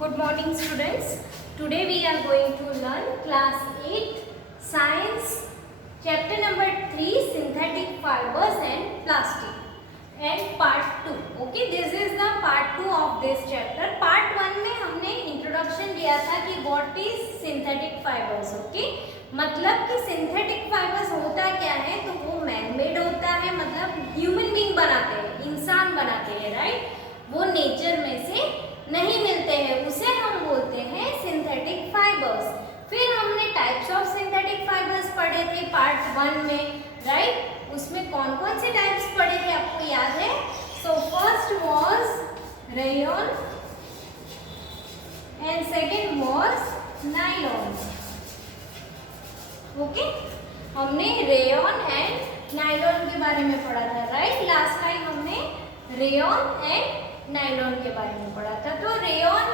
Good morning students. Today we are going to learn class 8 science chapter number 3 synthetic fibers and plastic and part 2. Okay, this is the part 2 of this chapter. Part 1 में हमने introduction दिया था कि what is synthetic fibers. Okay, मतलब कि synthetic fibers होता क्या है, तो वो man made होता है, मतलब human being बनाते हैं, इंसान बनाते हैं, right? वो नेचर में से नहीं मिलते हैं, उसे हम बोलते हैं सिंथेटिक फाइबर्स। फिर हमने टाइप्स ऑफ सिंथेटिक फाइबर्स पढ़े थे पार्ट 1 में, राइट? उसमें कौन कौन से टाइप्स पढ़े थे आपको याद है? So first was rayon and second was nylon. Okay, हमने रेयन एंड नायलॉन के बारे में पढ़ा था, राइट? लास्ट टाइम हमने रेयन एंड नायलॉन के बारे में पढ़ा था। तो रेयन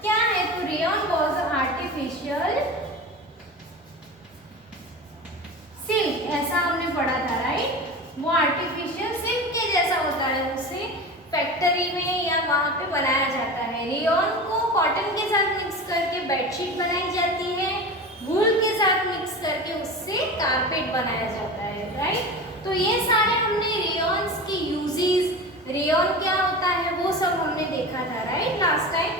क्या है? तो रेयन वाज आर्टिफिशियल सिल्क, ऐसा हमने पढ़ा था, राइट? वो आर्टिफिशियल सिल्क के जैसा होता है, उसे फैक्ट्री में या वहां पे बनाया जाता है। रेयन को कॉटन के साथ मिक्स करके बेडशीट बनाई जाती है, वूल के साथ मिक्स करके उससे कारपेट बनाया जाता है, राइट? तो ये सारे हमने रेयन्स की यूजेस, रेयन क्या होता है वो सब हमने देखा था, राइट? लास्ट टाइम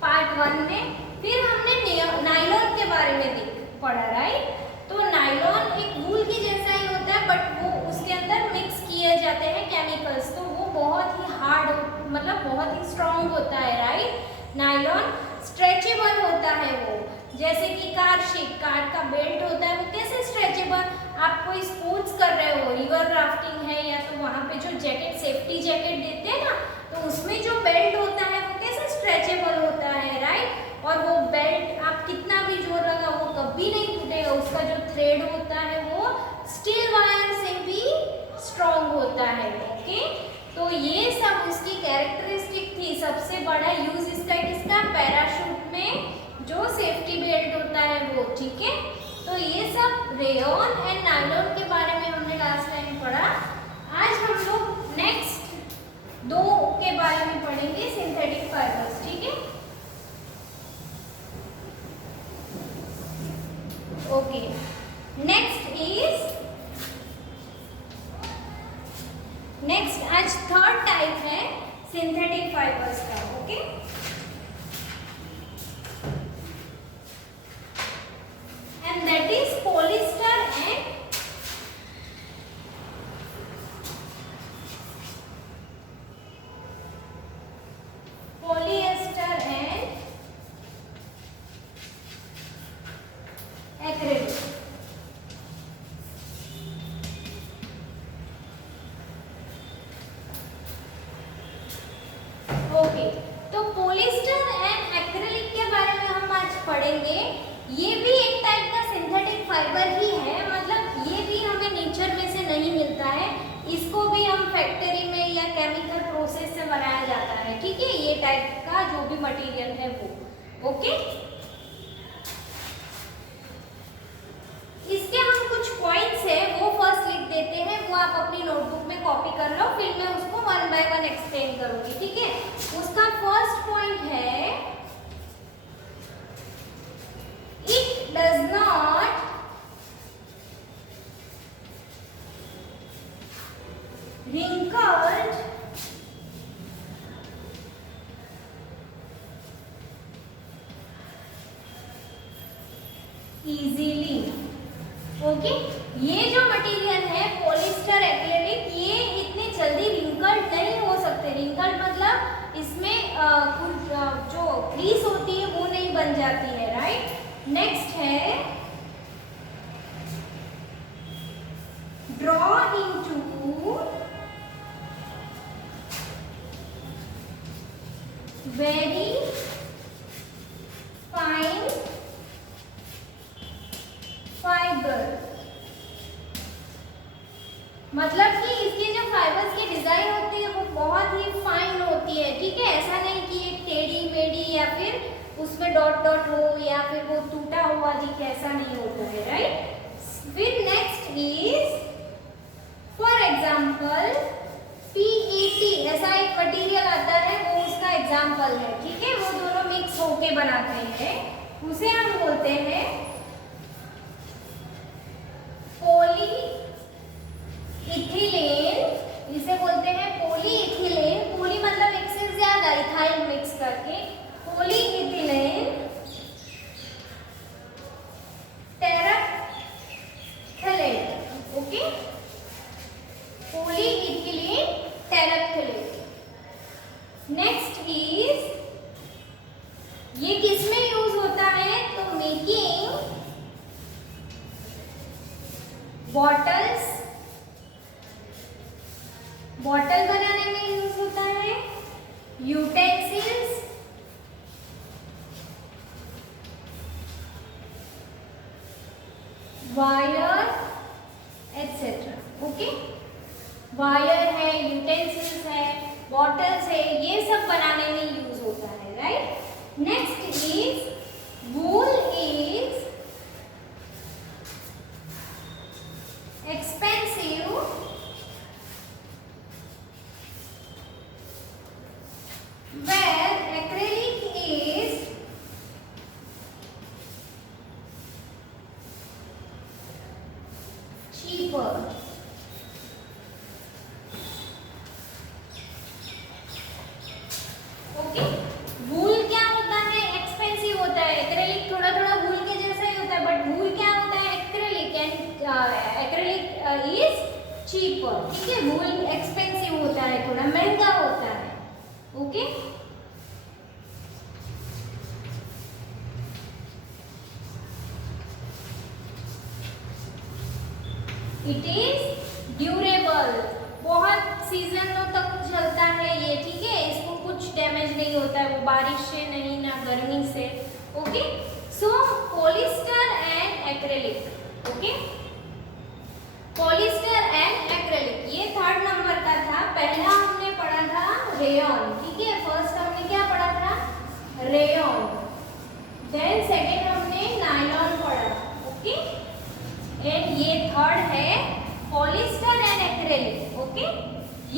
पार्ट 1 में। फिर हमने नायलॉन के बारे में पढ़ा, राइट? तो नायलॉन एक वूल की जैसा ही होता है, बट वो उसके अंदर मिक्स किए जाते हैं केमिकल्स, तो वो बहुत ही हार्ड, मतलब बहुत ही स्ट्रॉन्ग होता है, राइट? नायलॉन स्ट्रेचेबल होता है, वो जैसे कि कार शीट, कार का बेल्ट होता है, वो कैसे स्ट्रेचेबल? आप कोई स्पोर्ट्स कर रहे हो, रिवर राफ्टिंग है, या तो वहाँ पे जो जैकेट, सेफ्टी जैकेट देते हैं ना, तो उसमें जो बेल्ट होता है वो कैसे स्ट्रेचेबल होता है, राइट? और वो बेल्ट आप कितना भी जोर लगा वो कभी नहीं टूटेगा, उसका जो थ्रेड होता है वो स्टील वायर से भी स्ट्रॉन्ग होता है। ओके, तो ये सब उसकी कैरेक्टरिस्टिक थी। सबसे बड़ा यूज इसका किसका? पैराशूट में जो सेफ्टी बेल्ट होता है वो, ठीक है? तो ये सब रेयन एंड नायलॉन के बारे में हमने लास्ट टाइम पढ़ा। आज हम लोग नेक्स्ट 2 के बारे में पढ़ेंगे, सिंथेटिक फाइबर्स, ठीक है? ओके, नेक्स्ट आज थर्ड टाइप है सिंथेटिक फाइबर्स का। Okay, and that is polyester and acrylic। Okay, तो पॉलिएस्टर एंड एक्रिलिक के बारे में हम आज पढ़ेंगे। ये भी एक टाइप का सिंथेटिक फाइबर ही है, मतलब ये भी हमें नेचर में से नहीं मिलता है, इसको भी हम फैक्ट्री में या केमिकल प्रोसेस से बनाया जाता है, ठीक है? ये टाइप का जो भी मटेरियल है वो। ओके, इसके हम कुछ पॉइंट्स है वो फर्स्ट लिख देते हैं, वो आप अपनी नोटबुक में कॉपी कर लो, फिर मैं उसको 1 बाय 1 एक्सप्लेन करूंगी, ठीक है? उसका फर्स्ट पॉइंट है, it does not wrinkled easily। Okay, ये जो मटेरियल है पॉलिएस्टर, एक्रिलिक, ये इतनी जल्दी रिंकल्ड नहीं हो सकते। रिंकल्ड मतलब इसमें कुछ जो क्रीज होती है वो नहीं बन जाती है, राइट? नेक्स्ट है draw into very fine fibre, मतलब कि इसके जो फाइबर्स की डिजाइन होती है वो बहुत ही फाइन होती है, ठीक है? ऐसा नहीं कि एक टेढ़ी मेढ़ी या फिर उसमें डॉट डॉट हो या फिर वो टूटा हुआ दिखे, ऐसा नहीं होता है, राइट? फिर next is for example PET, ऐसा एक मटेरियल आता है, वो उसका एग्जांपल है, ठीक है? वो दोनों मिक्स मिक्स होके बनाते हैं उसे हम बोलते हैं पॉलीइथिलीन। इसे बोलते हैं पॉलीइथिलीन। पॉली मतलब एक से ज्यादा, इथाइल मिक्स करके polyethylene terephthalate. Okay, polyethylene terephthalate. Next is, ये किसमें यूज होता है? तो मेकिंग बॉटल्स, बॉटल बनाने में यूज होता है, utensils, wire etcetera. Okay, wire है, यूटेंसिल्स है, बॉटल्स है, ये सब बनाने में यूज होता है, right. Next is wool is expensive where acrylic is cheaper। Okay, wool क्या होता है? एक्सपेंसिव होता है। एक्रेलिक थोड़ा थोड़ा वूल के जैसा ही होता है, बट वूल क्या होता है? Acrylic, and acrylic is cheaper. ठीक है, वूल एक्सपेंसिव होता है, थोड़ा महंगा होता है। ओके, इट इज ड्यूरेबल, बहुत सीजनों तक चलता है ये। ठीक है, इसको कुछ डैमेज नहीं होता है, वो बारिश से नहीं ना गर्मी से। Okay, so polyester and acrylic. Okay, polyester and acrylic, ये 3rd नंबर का था। पहला हमने पढ़ा था रेयन। ठीक है, फर्स्ट हमने क्या पढ़ा था? रेयन। देन सेकंड हमने नायलॉन पढ़ा। ओके, एंड ये 3rd है पॉलिस्टर एंड एक्रेलिक। ओके,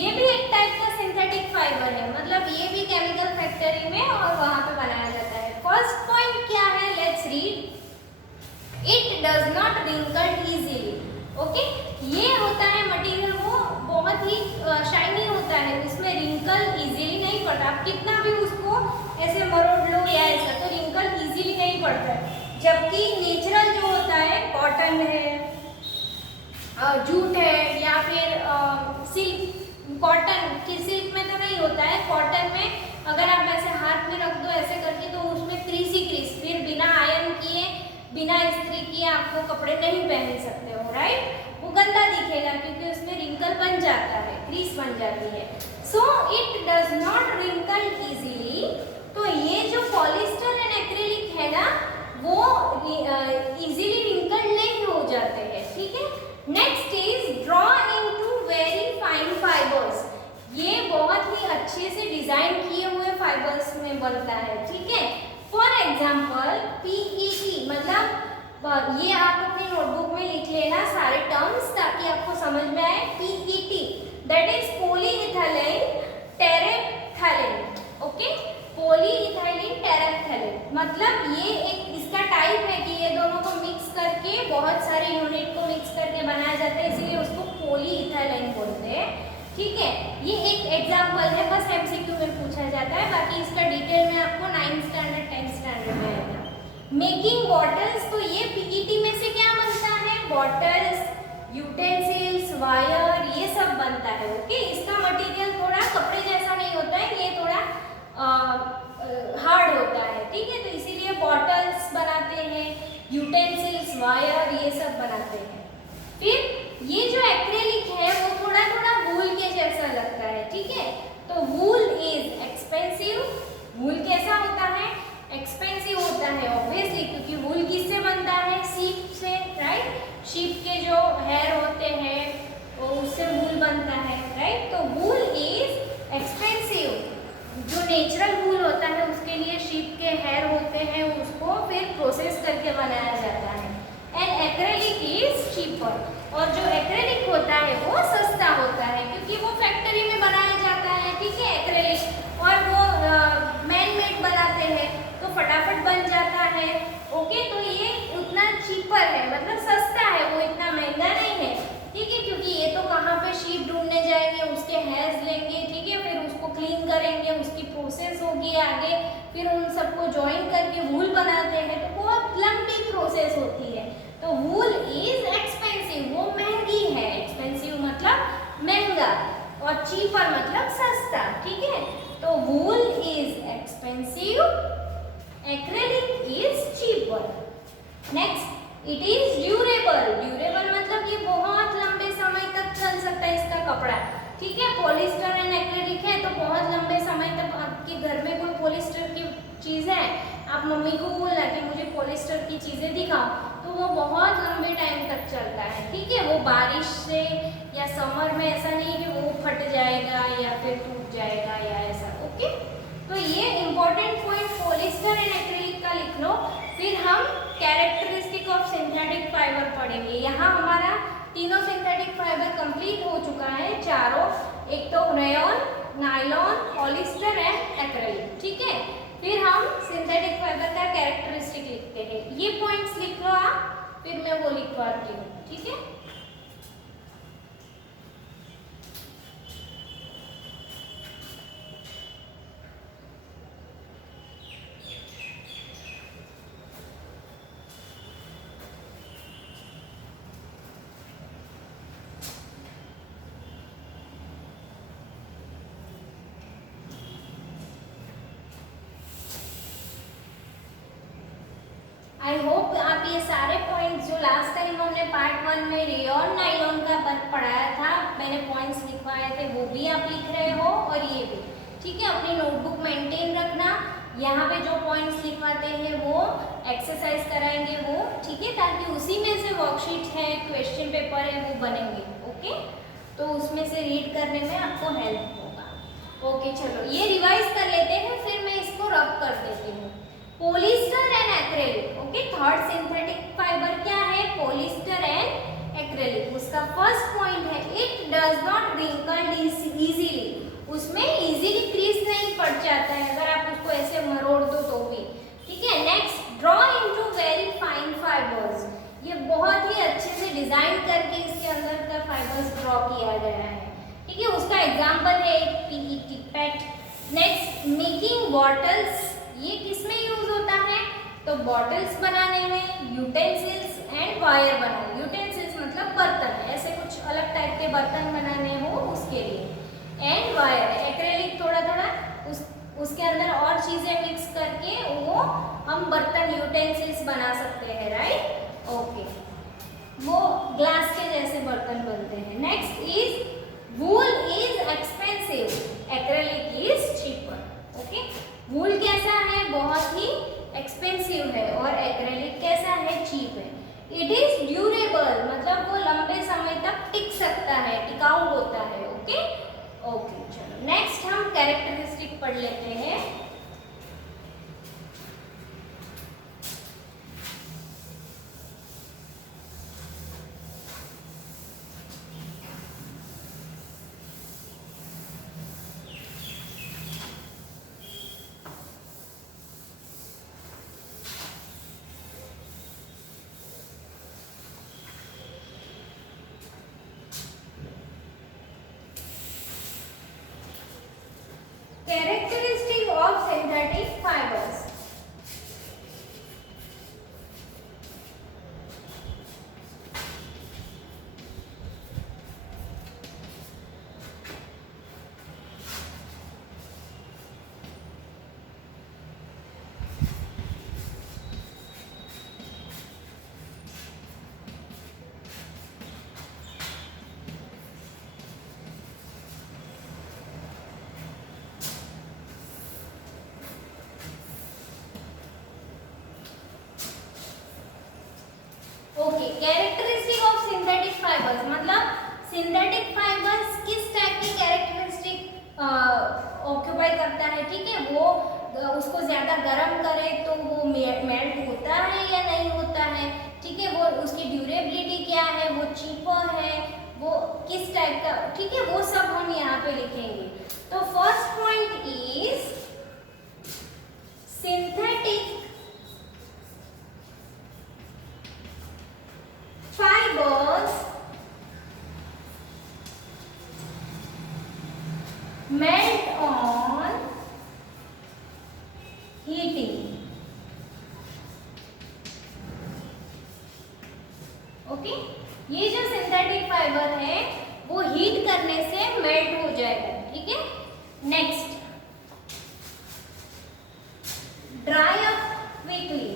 ये भी एक टाइप का सिंथेटिक फाइबर है, मतलब ये भी केमिकल फैक्ट्री में और वहां पे बनाया जाता है। फर्स्ट पॉइंट क्या है? Let's read. It does not wrinkle easily. Okay, ये होता है मटेरियल, वो बहुत ही शाइनी होता है, इसमें रिंकल इजीली नहीं पड़ता। आप कितना भी उसको ऐसे मरोड़ लो या ऐसा, तो रिंकल इजीली नहीं पड़ता है। जबकि नेचुरल जो होता है, कॉटन है, जूट है, या फिर सिल्क, कॉटन की सिल्क में तो नहीं होता है, कॉटन में अगर आप ऐसे हाथ में रख दो ऐसे करके, तो उसमें क्रीस ही क्रीस, फिर बिना आयरन किए, बिना इस्त्री किए आप वो कपड़े नहीं पहन सकते हो, राइट। वो गंदा दिखेगा क्योंकि उसमें रिंकल बन जाता है, क्रीस बन जाती है। So it does not wrinkle easily. तो ये जो पॉलिस्टर एंड एक्रेलिक है ना, वो इजीली रिंकल नहीं हो जाते हैं। ठीक है, next is draw into very fine fibres. ये बहुत ही अच्छे से डिजाइन किए हुए फाइबर्स में बनता है। ठीक है, फॉर एग्जाम्पल पीईटी, मतलब ये आप अपनी नोटबुक में लिख लेना सारे टर्म्स ताकि आपको समझ में आए। PET that is polyethylene terephthalate. Okay, polyethylene terephthalate मतलब ये एक इसका टाइप है कि ये दोनों को मिक्स करके, बहुत सारे यूनिट को मिक्स करके बनाया जाता है, इसीलिए उसको पॉलीइथिलीन बोलते हैं। ठीक है, ये एक एग्जाम्पल है, बस एमसीक्यू में पूछा जाता है, बाकी इसका डिटेल में आपको 9th स्टैंडर्ड 10th स्टैंडर्ड में आएगा। मेकिंग बॉटल्स, तो ये पीईटी में से क्या बनता है? बॉटल्स, यूटेंसिल्स, वायर, ये सब बनता है। ओके, इसका मटेरियल थोड़ा कपड़े जैसा नहीं होता है, ये थोड़ा हार्ड होता है। ठीक है, तो इसीलिए बॉटल्स बनाते हैं, यूटेंसिल्स, वायर, ये सब बनाते हैं। फिर ये जो एक्रेलिक है वो थोड़ा थोड़ा वूल के जैसा लगता है। ठीक है, तो वूल इज एक्सपेंसिव। वूल कैसा होता है? एक्सपेंसिव होता है ऑब्वियसली, क्योंकि वूल किससे बनता है? शीप से, राइट। शीप के जो हेयर होते हैं वो उससे वूल बनता है, राइट। तो वूल इज एक्सपेंसिव। जो नेचुरल वूल होता है उसके लिए शीप के हेयर होते हैं, उसको फिर प्रोसेस करके बनाया जाता है। And acrylic is cheaper. और जो एक्रेलिक होता है वो सस्ता होता है, क्योंकि वो फैक्ट्री में बनाया जाता है। ठीक है, एक्रेलिक, और वो मैन मेड बनाते हैं, तो है। ओके, तो ये उतना चीपर है, मतलब सस्ता है, वो इतना महंगा नहीं है। ठीक है, क्योंकि ये तो कहाँ पे शीप ढूंढने जाएंगे, उसके हेयर्स लेंगे, ठीक है, फिर उसको क्लीन करेंगे, उसकी प्रोसेस होगी आगे, फिर उन सबको ज्वाइन करके वूल बनाते हैं, तो बहुत लंबी प्रोसेस होती है। तो वूल इज एक्सपेंसिव, वो महंगी है। एक्सपेंसिव मतलब महंगा, और चीपर मतलब सस्ता। ठीक है, तो वूल is expensive, acrylic is cheaper. Next, it is durable. Durable मतलब ये बहुत लंबे समय तक चल सकता है इसका कपड़ा। ठीक है, पॉलिस्टर एंड एक्रेलिक है तो बहुत लंबे समय तक आपके घर में कोई पॉलिस्टर की चीज है, आप मम्मी को बोलना कि मुझे पॉलिस्टर की चीजें दिखाओ, तो वो बहुत लंबे टाइम तक चलता है। ठीक है, वो बारिश से या समर में ऐसा नहीं कि वो फट जाएगा या फिर टूट जाएगा या ऐसा। ओके, तो ये important point polyester and acrylic का लिख लो। फिर हम कैरेक्टरिस्टिक ऑफ सिंथेटिक फाइबर पढ़ेंगे। यहाँ हमारा तीनों सिंथेटिक फाइबर कंप्लीट हो चुका है, चारों, एक तो rayon, nylon, polyester and acrylic. ठीक है, फिर हम सिंथेटिक फाइबर का कैरेक्टरिस्टिक लिखते हैं। ये पॉइंट्स लिख लो आप, फिर मैं वो लिखवाती हूँ। ठीक है, आई होप आप ये सारे पॉइंट्स जो लास्ट टाइम हमने पार्ट 1 में रेयॉन नायलॉन का पढ़ाया था, मैंने पॉइंट्स लिखवाए थे, वो भी आप लिख रहे हो और ये भी। ठीक है, अपनी नोटबुक मेंटेन रखना। यहाँ पे जो पॉइंट्स लिखवाते हैं वो एक्सरसाइज कराएंगे वो, ठीक है, ताकि उसी में से वर्कशीट है, क्वेश्चन पेपर है, वो बनेंगे। ओके, तो उसमें से रीड करने में आपको हेल्प होगा। ओके, चलो ये रिवाइज कर लेते हैं, फिर मैं इसको रब कर देती हूँ। Polyester and acrylic. Okay, third synthetic fibre क्या है? Polyester and acrylic. उसका फर्स्ट पॉइंट है it does not wrinkle easily. उसमें इजीली क्रीज नहीं पड़ जाता है अगर आप उसको ऐसे मरोड़ दो तो भी। ठीक है, next, draw into very fine fibres. ये बहुत ही अच्छे से डिजाइन करके इसके अंदर का फाइबर्स ड्रॉ किया गया है। ठीक है, उसका एग्जांपल है एक PET PAT. Next, making bottles. ये किसमें यूज होता है? तो बॉटल्स बनाने में, यूटेंसिल्स एंड वायर बनाने। यूटेंसिल्स मतलब बर्तन, ऐसे कुछ अलग टाइप के बर्तन बनाने हो उसके लिए। एंड वायर, एक्रेलिक थोड़ा थोड़ा उसके अंदर और चीजें मिक्स करके वो हम बर्तन, यूटेंसिल्स बना सकते हैं, राइट? ओके, वो ग्लास के जैसे बर्तन बनते हैं। Next is wool is expensive, acrylic is cheaper. Okay, wool कैसा है? बहुत ही एक्सपेंसिव है, और एक्रेलिक कैसा है? चीप है। इट इज ड्यूरेबल, मतलब वो लंबे समय तक टिक सकता है, टिकाऊ होता है। ओके ओके, चलो नेक्स्ट हम कैरेक्टरिस्टिक पढ़ लेते हैं। Characteristic of synthetic fibers. Okay, characteristic of synthetic fibres मतलब सिंथेटिक फाइबर्स किस टाइप की कैरेक्टरिस्टिक ऑक्यूपाई करता है। ठीक है, वो उसको ज्यादा गर्म करे तो वो मेल्ट होता है या नहीं होता है। ठीक है, वो उसकी ड्यूरेबिलिटी क्या है, वो चीपर है, वो किस टाइप का। ठीक है, वो सब हम यहाँ पे लिखेंगे। तो first point is synthetic on heating. Okay, ये जो सिंथेटिक फाइबर है वो हीट करने से मेल्ट हो जाएगा, ठीक है। Next, dry up quickly.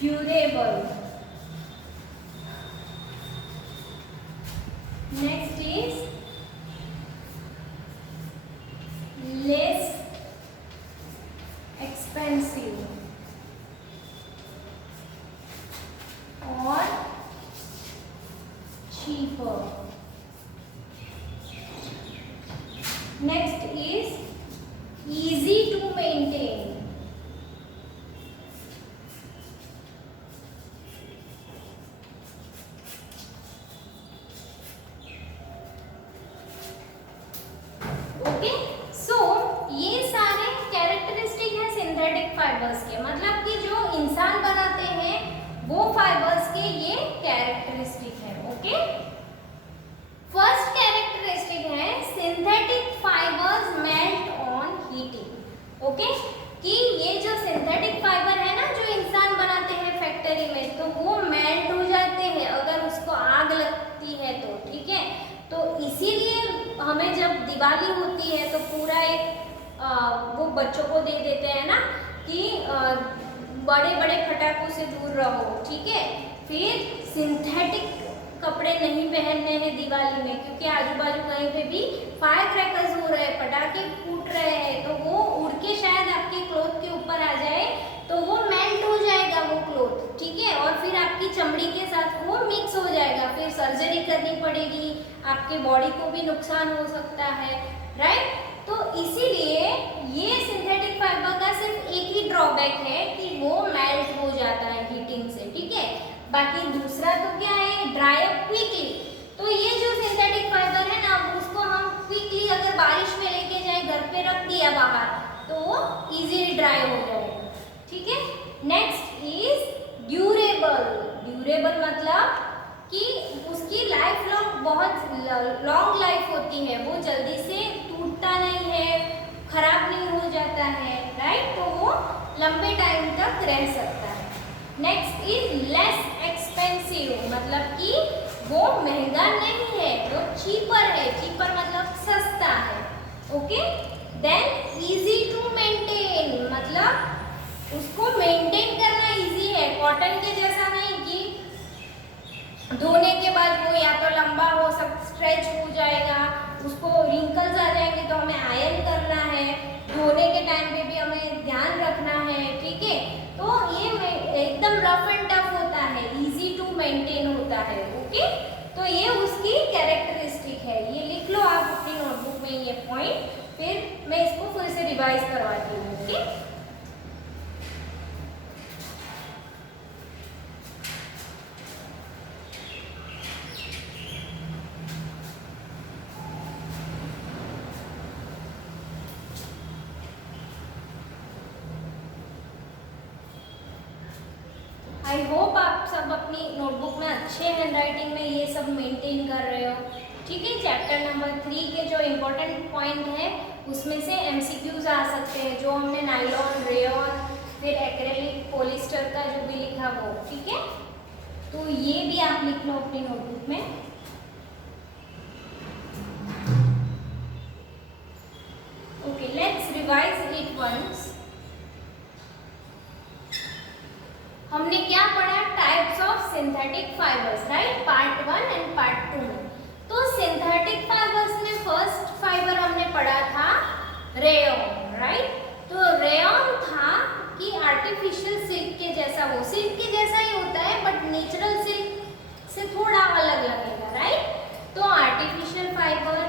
Durable. Next is less expensive और cheaper. Next is easy to maintain. Okay, so ये सारे कैरेक्टरिस्टिक है सिंथेटिक फाइबर्स के, मतलब कि जो इंसान बनाते हैं वो फाइबर्स के ये कैरेक्टरिस्टिक है। ओके, फर्स्ट कैरेक्टरिस्टिक है synthetic fibres melt on heating. Okay, कि ये जो सिंथेटिक फाइबर है ना जो इंसान बनाते हैं फैक्ट्री में, तो वो मेल्ट हो जाते हैं अगर उसको आग लगती है तो, ठीक है। तो इसीलिए हमें जब दिवाली होती है तो पूरा एक वो बच्चों को दे देते हैं ना कि बड़े बड़े पटाखों से दूर रहो, ठीक है। फिर सिंथेटिक कपड़े नहीं पहनने हैं दिवाली में, क्योंकि आजू बाजू कहीं पे भी फायर क्रैकर्स हो रहे हैं, पटाखे फूट रहे हैं, तो वो उड़ के शायद आपके क्लोथ के ऊपर आ जाए तो वो मेल्ट हो जाएगा वो क्लोथ, ठीक है। और फिर आपकी चमड़ी के साथ वो मिक्स हो जाएगा, फिर सर्जरी करनी पड़ेगी, आपके बॉडी को भी नुकसान हो सकता है, राइट। तो इसीलिए ये सिंथेटिक फाइबर का सिर्फ एक ही ड्रॉबैक है कि वो मेल्ट हो जाता है हीटिंग से, ठीक है। बाकी दूसरा तो क्या है, ड्राई अप क्विकली। तो ये जो सिंथेटिक फाइबर है ना उसको हम क्विकली अगर बारिश में लेके जाए, घर पे रख दिया बाहर, तो वो इजीली ड्राई हो जाएगा, ठीक है। Next is durable. ड्यूरेबल मतलब कि उसकी लाइफ लॉन्ग, बहुत लॉन्ग लाइफ होती है, वो जल्दी से टूटता नहीं है, खराब नहीं हो जाता है, राइट। तो वो लंबे टाइम तक रह सकता है। नेक्स्ट इज लेस एक्सपेंसिव, मतलब कि वो महंगा नहीं है, वो चीपर है। चीपर मतलब सस्ता है, okay. Then easy to maintain, मतलब उसको मेंटेन करना इजी है, कॉटन के जैसा नहीं कि धोने के बाद वो या तो लंबा हो स्ट्रेच हो जाएगा, उसको रिंकल्स आ जाएंगे तो हमें आयरन करना है, धोने के टाइम पे भी हमें ध्यान रखना है, ठीक है। तो ये एकदम रफ एंड टफ होता है, इजी टू मेंटेन होता है, ओके। तो ये उसकी कैरेक्टरिस्टिक है, ये लिख लो आप अपनी नोटबुक में ये पॉइंट, फिर मैं इसको फिर से रिवाइज करवाती हूँ, ओके। आई होप आप सब अपनी नोटबुक में अच्छे हैंडराइटिंग में ये सब मेंटेन कर रहे हो, ठीक है। चैप्टर नंबर 3 के जो इम्पोर्टेंट पॉइंट है उसमें से एमसीक्यूज आ सकते हैं, जो हमने नायलॉन, रेयॉन, फिर एक्रेलिक, पॉलिस्टर का जो भी लिखा वो, ठीक है। तो ये भी आप लिख लो अपनी नोटबुक में। Okay, let's revise it once. हमने क्या पढ़ा, types of synthetic fibres, right, part 1 and part 2 में। तो सिंथेटिक फाइबर्स में फर्स्ट फाइबर हमने पढ़ा था रेयॉन, राइट। तो रेयॉन था कि आर्टिफिशियल सिल्क के जैसा, वो सिल्क के जैसा ही होता है बट नेचुरल सिल्क से थोड़ा अलग लगेगा, राइट। तो आर्टिफिशियल फाइबर।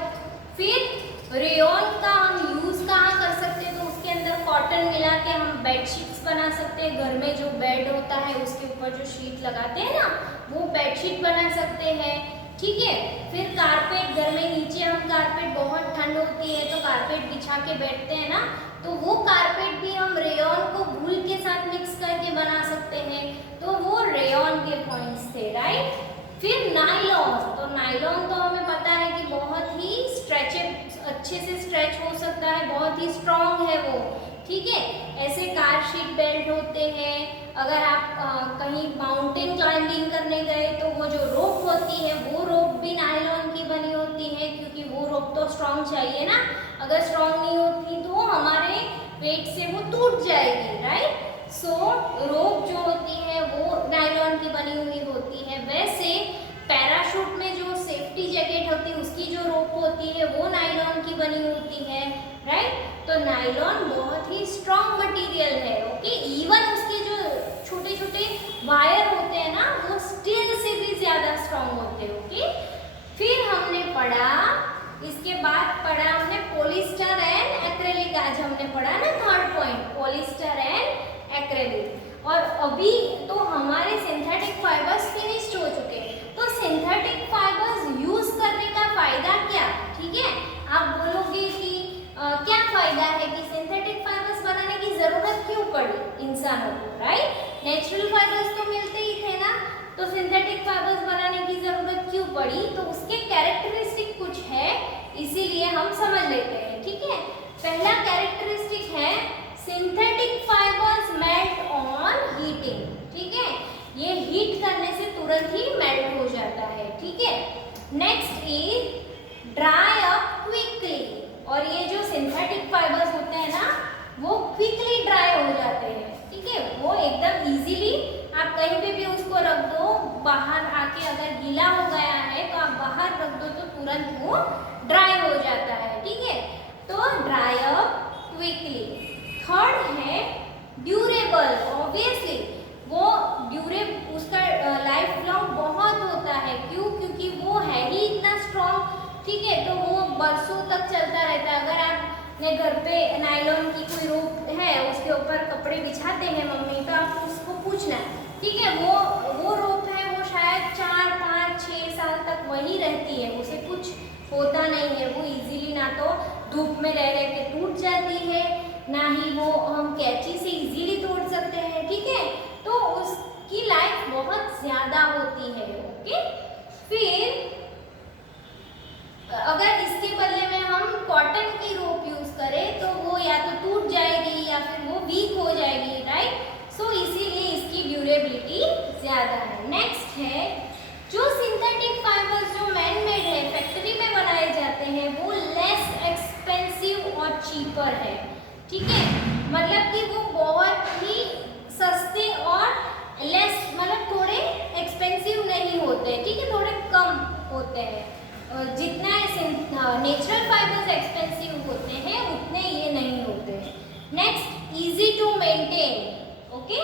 फिर रेयॉन का हम यूज कहाँ कर सकते हैं, तो उसके अंदर कॉटन मिला के हम बेडशीट्स बना सकते हैं, घर में जो बेड होता है उसके ऊपर जो शीट लगाते हैं ना, वो बेडशीट बना सकते हैं, ठीक है। फिर कारपेट, घर में नीचे हम कारपेट, बहुत ठंड होती है तो कारपेट बिछा के बैठते हैं ना, तो वो कारपेट भी हम रेयॉन को वूल के साथ मिक्स करके बना सकते हैं, तो वो रेयॉन के पॉइंट्स थे, राइट। फिर नायलॉन, तो नायलॉन तो हमें पता है कि बहुत ही अच्छे से स्ट्रेच हो सकता है, बहुत ही स्ट्रॉन्ग है वो, ठीक है। ऐसे कार सीट बेल्ट होते हैं, अगर आप कहीं माउंटेन क्लाइंबिंग करने गए तो वो जो रोप होती है वो रोप भी नायलॉन की बनी होती है, क्योंकि वो रोप तो स्ट्रॉन्ग चाहिए ना, अगर स्ट्रॉन्ग नहीं होती तो हमारे वेट से वो टूट जाएगी, राइट। सो रोप जो होती है वो नायलॉन की बनी हुई होती है। वैसे पैराशूट में जो सेफ्टी जैकेट होती है उसकी जो रोप होती है वो नायलॉन की बनी होती है, राइट। तो नायलॉन बहुत ही स्ट्रॉन्ग मटेरियल है, ओके। इवन उसके जो छोटे छोटे वायर होते हैं ना वो स्टील से भी ज्यादा स्ट्रॉन्ग होते हैं, ओके। फिर हमने पढ़ा, इसके बाद पढ़ा हमने पॉलिस्टर एंड एक्रेलिक, आज हमने पढ़ा ना third point, polyester and acrylic. और अभी तो हमारे सिंथेटिक फाइबर्स फिनिश्ड हो चुके हैं, तो सिंथेटिक फाइबर्स यूज करने का फायदा क्या, ठीक है। आप बोलोगे कि क्या फायदा है कि सिंथेटिक फाइबर्स बनाने की जरूरत क्यों पड़ी इंसानों को, राइट। नेचुरल फाइबर्स तो मिलते ही थे ना, तो सिंथेटिक फाइबर्स बनाने की जरूरत क्यों पड़ी, तो उसके कैरेक्टरिस्टिक कुछ है, इसीलिए हम समझ लेते हैं, ठीक है। पहला कैरेक्टरिस्टिक है synthetic fibres melt on heating, ठीक है। ये हीट करने से तुरंत ही मेल्ट हो जाता है, ठीक है। Next is dry up quickly, और ये जो सिंथेटिक फाइबर्स होते हैं ना वो क्विकली ड्राई हो जाते हैं, ठीक है। वो एकदम इजीली आप कहीं पे भी उसको रख दो, बाहर आके अगर गीला हो गया है तो आप बाहर रख दो तो तुरंत वो ड्राई हो जाता है, ठीक है। तो ड्राई अप क्विकली। थर्ड है ड्यूरेबल, ऑब्वियसली वो उसका लाइफ लॉन्ग बहुत होता है, क्यों, क्योंकि वो है ही इतना स्ट्रॉन्ग, ठीक है। तो वो बरसों तक चलता रहता है। अगर आपने घर पे नायलॉन की कोई रोप है उसके ऊपर कपड़े बिछाते हैं मम्मी, तो आप उसको पूछना, ठीक है, वो रोप है वो शायद 4, 5, 6 साल तक वही रहती है, उसे कुछ होता नहीं है, वो इजीली ना तो धूप में रह के टूट जाती है, ना ही वो हम कैंची से इजीली तोड़ सकते हैं, ठीक है। तो उसकी लाइफ बहुत ज्यादा होती है, ओके। फिर अगर इसके बदले में हम कॉटन की रोप यूज करें तो वो या तो टूट जाएगी या फिर वो वीक हो जाएगी, राइट। सो इसीलिए इसकी ड्यूरेबिलिटी ज्यादा है। नेक्स्ट है जो सिंथेटिक फाइबर्स जो मैन मेड है, फैक्ट्री में बनाए जाते हैं, वो लेस एक्सपेंसिव और चीपर है, ठीक है। मतलब कि वो बहुत ही सस्ते और लेस, मतलब थोड़े एक्सपेंसिव नहीं होते, ठीक है, थोड़े कम होते हैं। जितना नेचुरल फाइबर्स एक्सपेंसिव होते हैं उतने ये नहीं होते। Next easy to maintain, okay.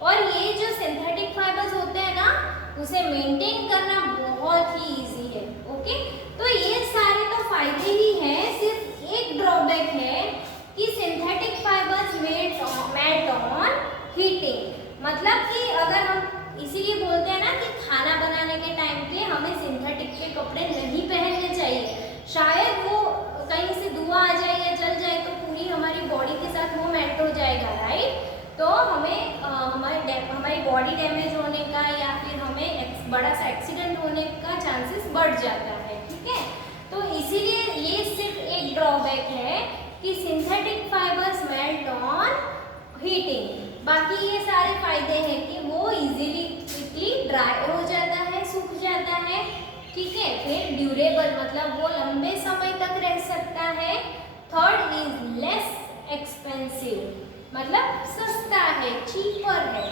और ये जो सिंथेटिक फाइबर्स होते हैं ना उसे मेंटेन करना बहुत ही इजी है, ओके। तो ये सारे तो फायदे ही हैं, सिर्फ एक ड्रॉबैक है कि synthetic fibres melt on heating, मतलब कि अगर हम इसीलिए बोलते हैं ना कि खाना बनाने के टाइम पे हमें सिंथेटिक के कपड़े नहीं पहनने चाहिए, शायद वो कहीं से धुआं आ जाए या जल जाए तो पूरी हमारी बॉडी के साथ वो मेल्ट हो जाएगा, राइट। तो हमें हमारी बॉडी डैमेज होने का या फिर हमें बड़ा सा एक्सीडेंट होने का चांसेस बढ़ जाता है, ठीक है। तो इसीलिए ये सिर्फ एक ड्रॉबैक है कि synthetic fibres melt on heating, बाकी ये सारे फायदे हैं कि वो इजीली क्विकली ड्राई हो जाता है, सूख जाता है, ठीक है। फिर ड्यूरेबल मतलब वो लंबे समय तक रह सकता है। थर्ड इज लेस एक्सपेंसिव, मतलब सस्ता है, चीपर है,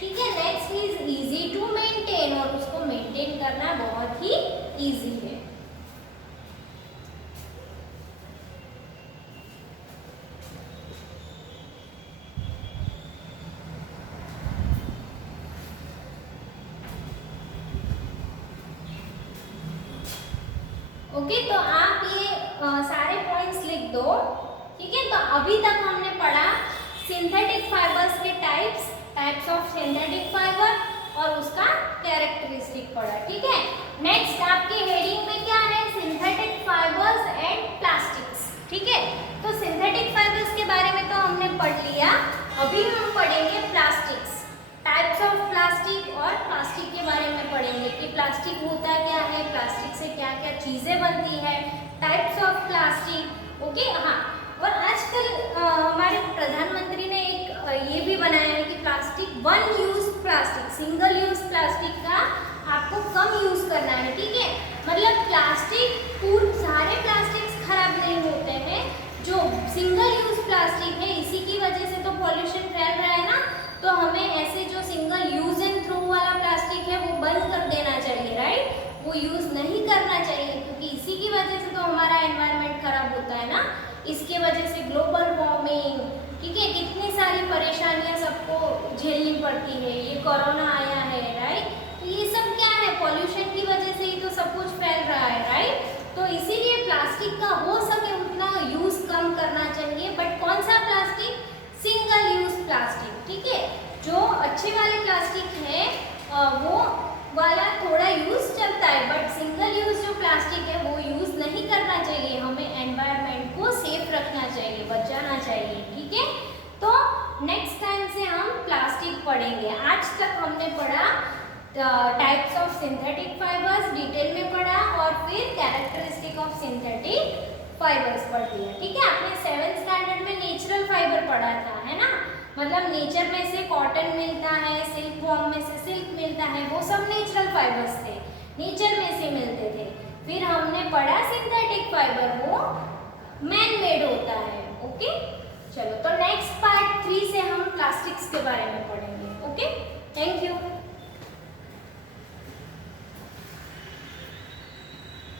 ठीक है। Next is easy to maintain, और उसको मेंटेन करना बहुत ही इजी है। ओके, तो आप ये सारे पॉइंट्स लिख दो, ठीक है। तो अभी तक हमने पढ़ा सिंथेटिक फाइबर्स के टाइप्स ऑफ सिंथेटिक फाइबर और उसका कैरेक्टरिस्टिक पढ़ा, ठीक है। नेक्स्ट आपके हेडिंग में क्या है, सिंथेटिक फाइबर्स एंड प्लास्टिक्स, ठीक है। तो सिंथेटिक फाइबर्स के बारे में अभी हम पढ़ेंगे प्लास्टिक्स, टाइप्स ऑफ प्लास्टिक, और प्लास्टिक के बारे में पढ़ेंगे कि प्लास्टिक होता क्या है, प्लास्टिक से क्या क्या चीज़ें बनती है, टाइप्स ऑफ प्लास्टिक। ओके, हाँ। और आजकल हमारे प्रधानमंत्री ने एक ये भी बनाया है कि plastic one use plastic, single use plastic का आपको कम यूज करना है, ठीक है। मतलब प्लास्टिक पूरे सारे प्लास्टिक्स खराब नहीं होते हैं, जो सिंगल यूज प्लास्टिक है इसी की वजह से तो पॉल्यूशन फैल रहा है ना, तो हमें ऐसे जो सिंगल यूज एंड थ्रो वाला प्लास्टिक है वो बंद कर देना चाहिए, राइट। वो यूज नहीं करना चाहिए क्योंकि इसी की वजह से तो हमारा एनवायरनमेंट खराब होता है ना, इसके वजह से ग्लोबल वार्मिंग, ठीक है, कितनी सारी परेशानियां सबको झेलनी पड़ती है, ये कोरोना आया है, राइट। तो ये सब क्या है, पॉल्यूशन की वजह से ही तो सब कुछ फैल रहा है, राइट। तो इसीलिए प्लास्टिक का हो सके उतना यूज कम करना चाहिए, बट कौन सा प्लास्टिक, सिंगल यूज प्लास्टिक, ठीक है। जो अच्छे वाले प्लास्टिक है वो वाला थोड़ा यूज चलता है, बट सिंगल यूज जो प्लास्टिक है वो यूज नहीं करना चाहिए, हमें एनवायरनमेंट को सेफ रखना चाहिए, बचाना चाहिए, ठीक है। तो नेक्स्ट टाइम से हम प्लास्टिक पढ़ेंगे। आज तक हमने पढ़ा types of synthetic fibres, detail में पढ़ा, और फिर कैरेक्टरिस्टिक ऑफ सिंथेटिक फाइबर्स पढ़ लिया, ठीक है। आपने 7th स्टैंडर्ड में नेचुरल फाइबर पढ़ा था, है ना, मतलब नेचर में से कॉटन मिलता है, सिल्क वॉर्म में से सिल्क मिलता है, वो सब नेचुरल फाइबर्स थे, नेचर में से मिलते थे। फिर हमने पढ़ा सिंथेटिक फाइबर, वो मैन मेड होता है, ओके। चलो, तो नेक्स्ट पार्ट 3 से हम प्लास्टिक्स के बारे में पढ़ेंगे, ओके। Thank you.